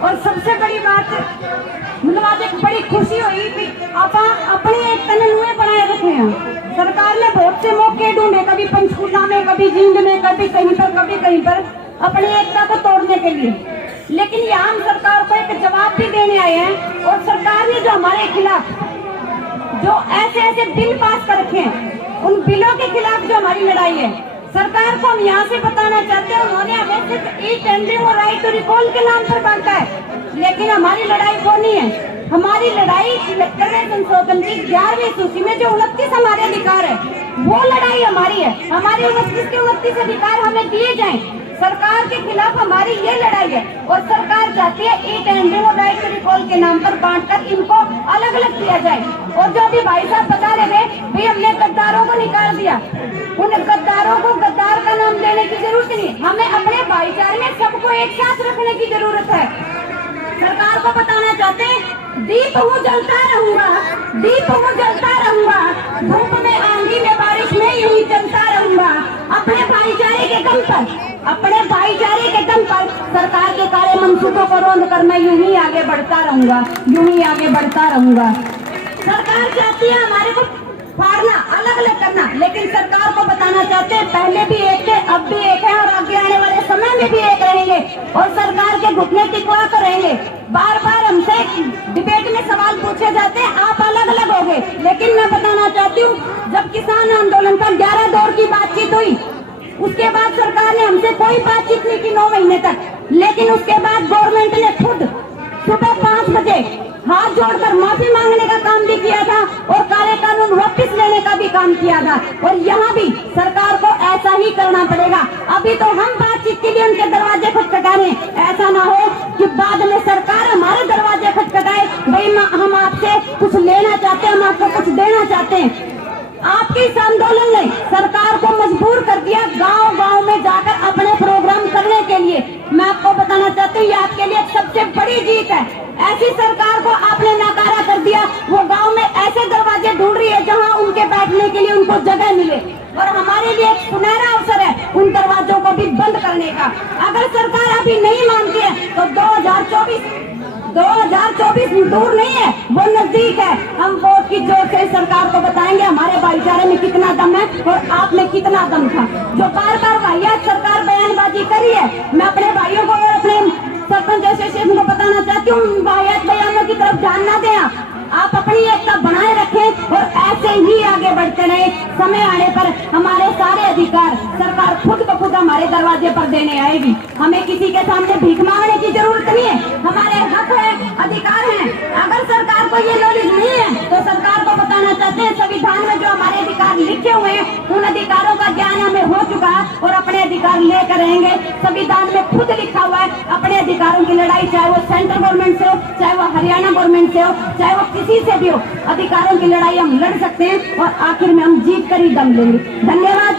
और सबसे बड़ी बात मतलब आज एक बड़ी खुशी हुई कि आप अपने एक कानून बनाए रखे हैं। सरकार ने बहुत से मौके ढूंढे, कभी पंचकूला में, कभी जींद में, कभी कहीं पर अपनी एकता को तोड़ने के लिए, लेकिन यहाँ हम सरकार को एक जवाब भी देने आए हैं। और सरकार ने जो हमारे खिलाफ जो ऐसे बिल पास कर रखे हैं, उन बिलों के खिलाफ जो हमारी लड़ाई है, सरकार को हम यहाँ से बताना चाहते हैं। उन्होंने हमें सिर्फ ई टेंडरिंग और राइट टू रिकॉल के नाम पर बांटा है, लेकिन हमारी लड़ाई वो नहीं है। हमारी लड़ाई इलेक्टोरल संशोधन की 11वीं सूची में जो 29 हमारे अधिकार है, वो लड़ाई हमारी है। हमारे 29 के 29 अधिकार हमें दिए जाएं। सरकार के खिलाफ हमारी ये लड़ाई है। और सरकार चाहती है ई टेंडरिंग और राइट टू रिकॉल के नाम पर बांटकर इनको अलग अलग किया जाए। और जो अभी भाई साहब बता रहे थे भाई हमने गद्दारों को निकाल दिया, उन गद्दारों को गद्दार का नाम देने की जरूरत नहीं। हमें अपने भाईचारे में सबको एक साथ रखने की जरूरत है। सरकार को बताना चाहते हैं दीप हूँ जलता रहूंगा, दीप हूँ जलता रहूंगा, धूप में, आंधी में, बारिश में यूं ही चलता रहूंगा। अपने भाईचारे के दम पर, अपने भाईचारे के दम पर सरकार के काले मनसूबों को रोंद कर मैं यूं ही आगे बढ़ता रहूंगा, यूं ही आगे बढ़ता रहूंगा। सरकार चाहती है हमारे को फाड़ना, अलग अलग करना, लेकिन सरकार को बताना चाहते हैं पहले भी एक थे, अब भी एक है और आगे आने वाले समय में भी एक रहेंगे। और सरकार के घुटने टिकवा कर रहेंगे। बार बार हमसे डिबेट में सवाल पूछे जाते हैं आप अलग अलग हो गए, लेकिन मैं बताना चाहती हूँ जब किसान आंदोलन का 11 दौर की बातचीत हुई, उसके बाद सरकार ने हमसे कोई बातचीत नहीं की 9 महीने तक। लेकिन उसके बाद गवर्नमेंट ने खुद सुबह 5 बजे हाथ जोड़कर माफी मांगने का काम भी किया था और काले कानून वापस लेने का भी काम किया था। और यहाँ भी सरकार को ऐसा ही करना पड़ेगा। अभी तो हम बातचीत के लिए उनके दरवाजे खटखटा रहे हैं, ऐसा ना हो कि बाद में सरकार हमारे दरवाजे खटखटाए भाई हम आपसे कुछ लेना चाहते हैं, हम आपको कुछ देना चाहते हैं। आपके इस आंदोलन ने सरकार को मजबूर कर दिया गांव गांव में जाकर अपने प्रोग्राम करने के लिए। मैं आपको बताना चाहती हूँ ये आपके लिए सबसे बड़ी जीत है। ऐसी सरकार को आपने नकारा कर दिया, वो गांव में ऐसे दरवाजे ढूंढ रही है जहां उनके बैठने के लिए उनको जगह मिले। और हमारे लिए एक सुनहरा अवसर है उन दरवाजों को भी बंद करने का। अगर सरकार अभी नहीं मानती है तो 2024 दूर नहीं है, वो नजदीक है। हम वोट की जोर से सरकार को बताएंगे हमारे भाईचारे में कितना दम है और आप में कितना दम था। जो बार बार वाहियात सरकार बयानबाजी करी है, मैं अपने भाइयों को और अपने सरपंच एसोसिएशन को बताना चाहती हूँ वाहियात बयानों की तरफ ध्यान न दें। आप अपनी एकता बनाए रखें और ऐसे ही आगे बढ़ते रहे। समय आने पर हमारे सारे अधिकार सरकार खुद ब खुद हमारे दरवाजे पर देने आएगी। हमें किसी के सामने भीख मांगने की जरूरत नहीं है। हमारे हक है, अधिकार है। अगर सरकार को ये नॉलेज नहीं है तो सरकार को बताना चाहते हैं संविधान में जो हमारे अधिकार लिखे हुए हैं उन अधिकारों का ज्ञान हमें हो चुका है और अपने अधिकार लेकर रहेंगे। संविधान में खुद लिखा हुआ है अपने अधिकारों की लड़ाई, चाहे वो सेंट्रल गवर्नमेंट से हो, चाहे वो हरियाणा गवर्नमेंट से हो, चाहे वो किसी से भी हो, अधिकारों की लड़ाई हम लड़ सकते हैं और आखिर में हम जीत कर ही दम लेंगे। धन्यवाद।